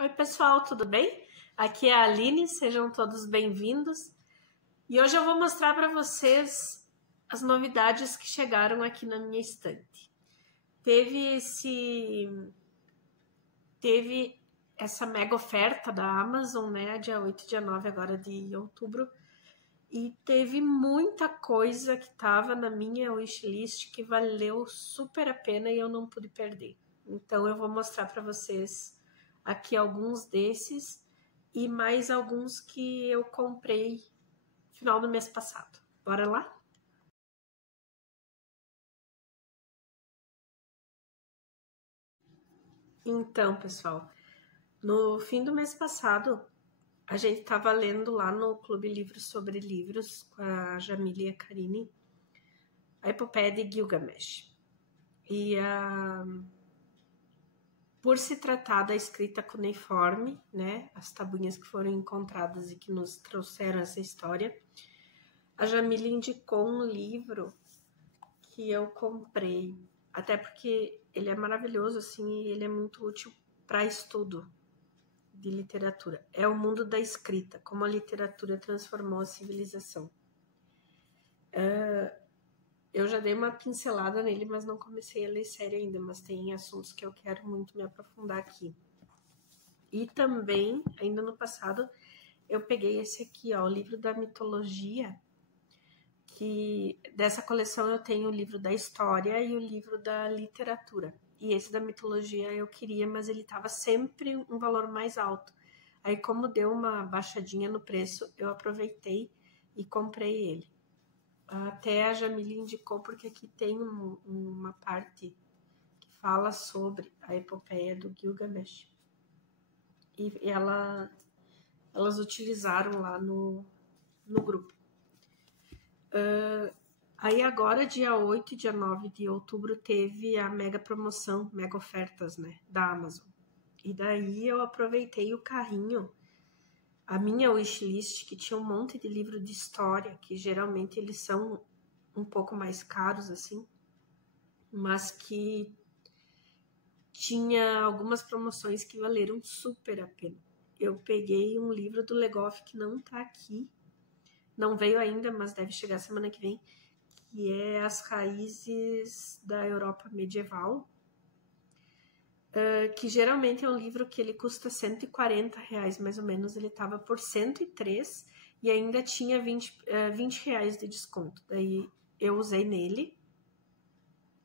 Oi, pessoal, tudo bem? Aqui é a Aline, sejam todos bem-vindos. E hoje eu vou mostrar para vocês as novidades que chegaram aqui na minha estante. Teve essa mega oferta da Amazon, né, dia 8 e dia 9 agora de outubro, e teve muita coisa que estava na minha wishlist que valeu super a pena e eu não pude perder. Então eu vou mostrar para vocês aqui alguns desses e mais alguns que eu comprei no final do mês passado. Bora lá? Então, pessoal, no fim do mês passado, a gente estava lendo lá no Clube Livros sobre Livros com a Jamile e a Karine, a Epopeia de Gilgamesh. E por se tratar da escrita cuneiforme, né, as tabuinhas que foram encontradas e que nos trouxeram essa história, a Jamile indicou um livro que eu comprei, até porque ele é maravilhoso, assim, e ele é muito útil para estudo de literatura. É O Mundo da Escrita, como a literatura transformou a civilização. Eu já dei uma pincelada nele, mas não comecei a ler sério ainda, mas tem assuntos que eu quero muito me aprofundar aqui. E também, ainda no passado, eu peguei esse aqui, ó, o livro da mitologia, que dessa coleção eu tenho o livro da história e o livro da literatura. E esse da mitologia eu queria, mas ele estava sempre um valor mais alto. Aí, como deu uma baixadinha no preço, eu aproveitei e comprei ele. Até a Jamile indicou, porque aqui tem uma parte que fala sobre a epopeia do Gilgamesh. E elas utilizaram lá no grupo. Aí agora, dia 8 e dia 9 de outubro, teve a mega promoção, mega ofertas, né, da Amazon. E daí eu aproveitei o carrinho, a minha wishlist, que tinha um monte de livro de história, que geralmente eles são um pouco mais caros, assim, mas que tinha algumas promoções que valeram super a pena. Eu peguei um livro do Legoff que não tá aqui, não veio ainda, mas deve chegar semana que vem, que é As Raízes da Europa Medieval, que geralmente é um livro que ele custa R$140, mais ou menos, ele estava por 103 e ainda tinha 20 reais de desconto. Daí eu usei nele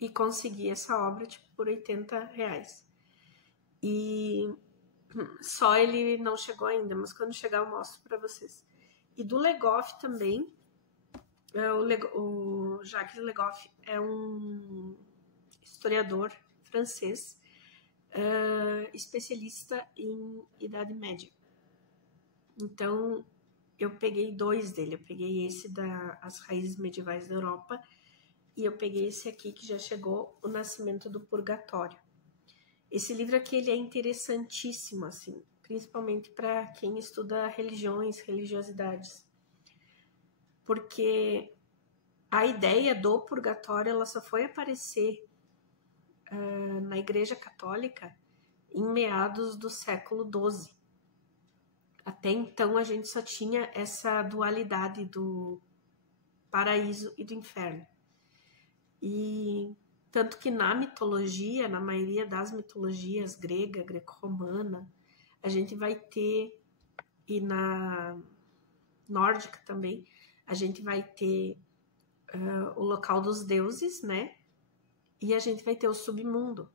e consegui essa obra tipo, por R$80. E só ele não chegou ainda, mas quando chegar eu mostro para vocês. E do Legoff também, o Jacques Legoff é um historiador francês, especialista em Idade Média. Então, eu peguei dois dele. Eu peguei esse As Raízes Medievais da Europa e eu peguei esse aqui que já chegou, O Nascimento do Purgatório. Esse livro aqui ele é interessantíssimo, assim, principalmente para quem estuda religiões, religiosidades. Porque a ideia do purgatório ela só foi aparecer na Igreja Católica em meados do século XII. Até então a gente só tinha essa dualidade do paraíso e do inferno. E tanto que na mitologia, na maioria das mitologias grega, greco-romana, a gente vai ter, e na nórdica também, a gente vai ter o local dos deuses, né? E a gente vai ter o submundo.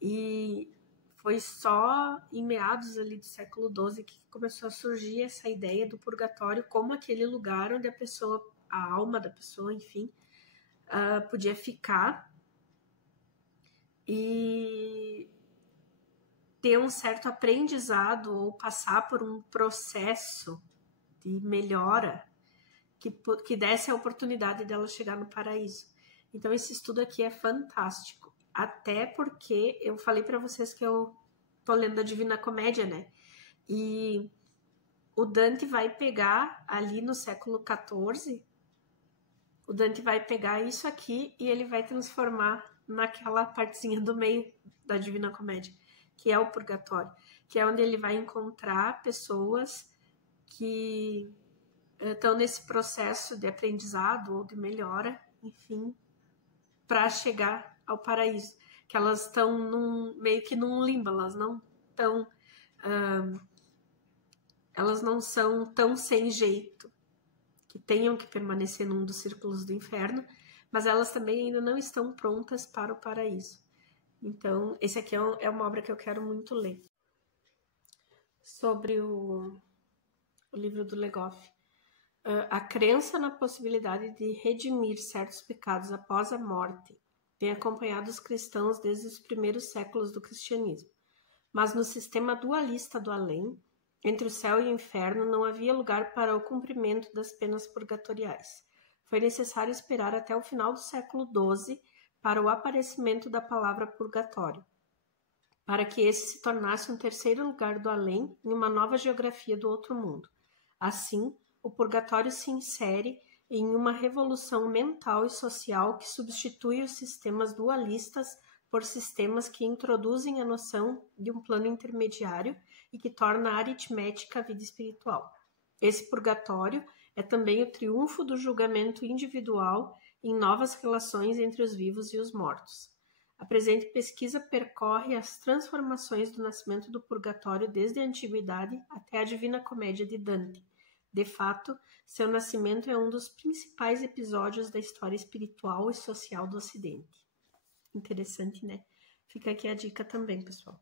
E foi só em meados ali do século XII que começou a surgir essa ideia do purgatório como aquele lugar onde a alma da pessoa, enfim, podia ficar e ter um certo aprendizado ou passar por um processo de melhora que desse a oportunidade dela chegar no paraíso. Então esse estudo aqui é fantástico, até porque eu falei para vocês que eu tô lendo a Divina Comédia, né? E o Dante vai pegar ali no século XIV, o Dante vai pegar isso aqui e ele vai transformar naquela partezinha do meio da Divina Comédia, que é o purgatório, que é onde ele vai encontrar pessoas que estão nesse processo de aprendizado ou de melhora, enfim, para chegar ao paraíso. Que elas estão meio que num limbo, elas não estão... elas não são tão sem jeito que tenham que permanecer num dos círculos do inferno, mas elas também ainda não estão prontas para o paraíso. Então, esse aqui é uma obra que eu quero muito ler. Sobre o livro do Legoff. A crença na possibilidade de redimir certos pecados após a morte tem acompanhado os cristãos desde os primeiros séculos do cristianismo. Mas no sistema dualista do além, entre o céu e o inferno, não havia lugar para o cumprimento das penas purgatoriais. Foi necessário esperar até o final do século XII para o aparecimento da palavra purgatório, para que esse se tornasse um terceiro lugar do além em uma nova geografia do outro mundo. Assim, o purgatório se insere em uma revolução mental e social que substitui os sistemas dualistas por sistemas que introduzem a noção de um plano intermediário e que torna aritmética a vida espiritual. Esse purgatório é também o triunfo do julgamento individual em novas relações entre os vivos e os mortos. A presente pesquisa percorre as transformações do nascimento do purgatório desde a antiguidade até a Divina Comédia de Dante. De fato, seu nascimento é um dos principais episódios da história espiritual e social do Ocidente. Interessante, né? Fica aqui a dica também, pessoal.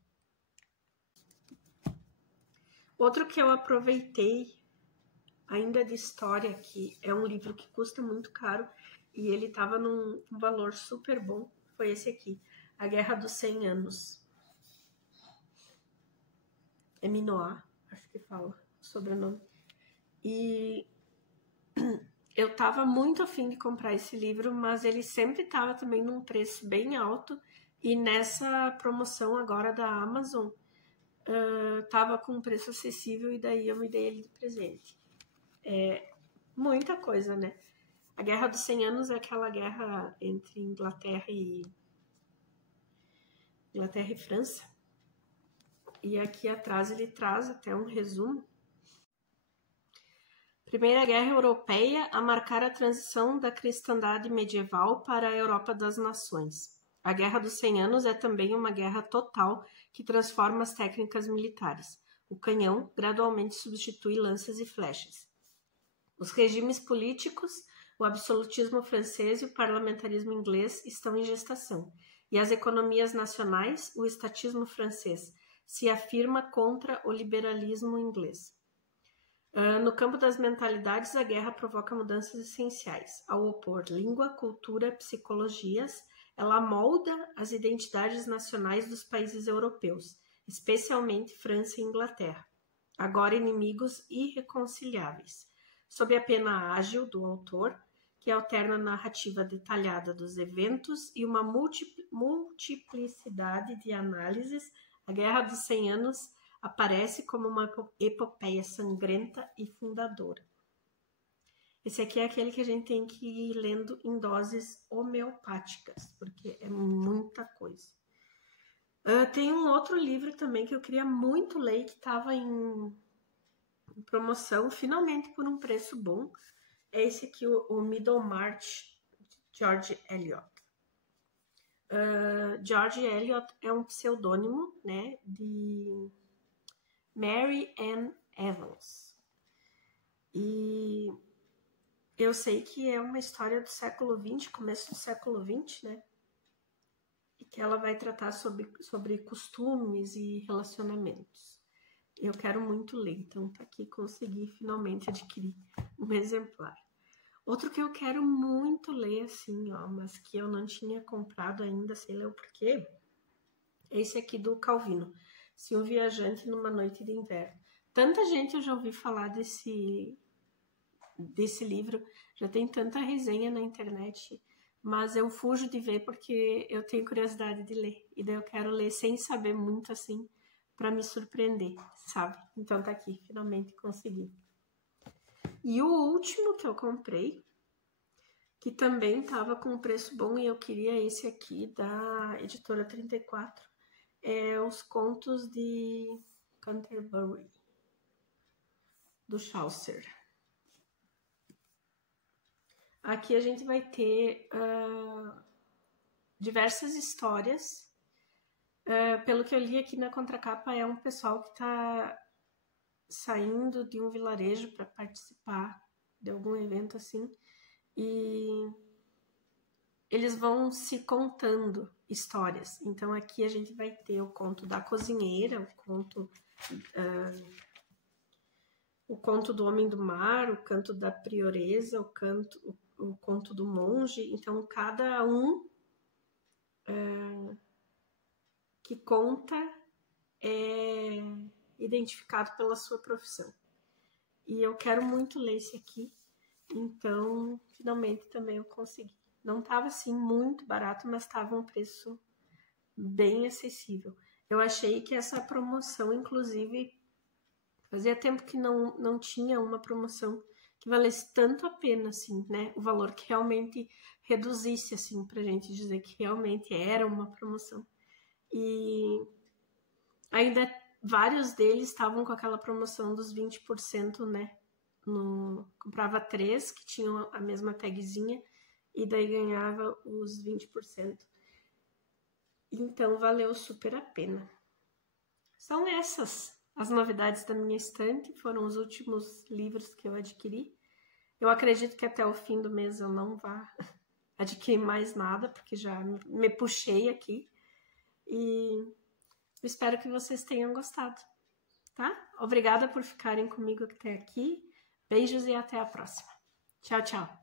Outro que eu aproveitei, ainda de história, que é um livro que custa muito caro e ele estava num valor super bom, foi esse aqui, A Guerra dos 100 Anos. É Minoa, acho que fala o sobrenome. E eu estava muito afim de comprar esse livro, mas ele sempre estava também num preço bem alto. E nessa promoção agora da Amazon, estava com um preço acessível e daí eu me dei ele de presente. Muita coisa, né? A Guerra dos 100 Anos é aquela guerra entre Inglaterra e França. E aqui atrás ele traz até um resumo. Primeira Guerra Europeia a marcar a transição da cristandade medieval para a Europa das Nações. A Guerra dos 100 Anos é também uma guerra total que transforma as técnicas militares. O canhão gradualmente substitui lanças e flechas. Os regimes políticos, o absolutismo francês e o parlamentarismo inglês estão em gestação. E as economias nacionais, o estatismo francês, se afirma contra o liberalismo inglês. No campo das mentalidades, a guerra provoca mudanças essenciais. Ao opor língua, cultura, psicologias, ela molda as identidades nacionais dos países europeus, especialmente França e Inglaterra, agora inimigos irreconciliáveis. Sob a pena ágil do autor, que alterna a narrativa detalhada dos eventos e uma multiplicidade de análises, a Guerra dos 100 Anos aparece como uma epopeia sangrenta e fundadora. Esse aqui é aquele que a gente tem que ir lendo em doses homeopáticas, porque é muita coisa. Tem um outro livro também que eu queria muito ler, que estava em promoção, finalmente por um preço bom. É esse aqui, o Middlemarch, de George Eliot. George Eliot é um pseudônimo, né, de Mary Ann Evans. E eu sei que é uma história do século XX, começo do século XX, né? E que ela vai tratar sobre costumes e relacionamentos. Eu quero muito ler, então tá aqui, consegui finalmente adquirir um exemplar. Outro que eu quero muito ler, assim, ó, mas que eu não tinha comprado ainda, sei lá o porquê, é esse aqui do Calvino, Se um Viajante numa Noite de Inverno. Tanta gente eu já ouvi falar desse livro, já tem tanta resenha na internet, mas eu fujo de ver porque eu tenho curiosidade de ler, e daí eu quero ler sem saber muito, assim, para me surpreender, sabe? Então tá aqui, finalmente consegui. E o último que eu comprei, que também estava com um preço bom, e eu queria esse aqui da Editora 34, é Os Contos de Canterbury, do Chaucer. Aqui a gente vai ter diversas histórias. Pelo que eu li aqui na contracapa, é um pessoal que está saindo de um vilarejo para participar de algum evento assim, e eles vão se contando histórias. Então aqui a gente vai ter o conto da cozinheira, o conto do homem do mar, o canto da prioresa, o conto do monge. Então cada um que conta é identificado pela sua profissão. E eu quero muito ler esse aqui, então finalmente também eu consegui. Não estava assim muito barato, mas estava um preço bem acessível. Eu achei que essa promoção, inclusive, fazia tempo que não tinha uma promoção que valesse tanto a pena, assim, né? O valor que realmente reduzisse, assim, pra gente dizer que realmente era uma promoção. E ainda vários deles estavam com aquela promoção dos 20%, né? Comprava 3 que tinham a mesma tagzinha e daí ganhava os 20%. Então valeu super a pena. São essas as novidades da minha estante, foram os últimos livros que eu adquiri. Eu acredito que até o fim do mês eu não vá adquirir mais nada, porque já me puxei aqui. E espero que vocês tenham gostado, tá? Obrigada por ficarem comigo até aqui. Beijos e até a próxima. Tchau, tchau.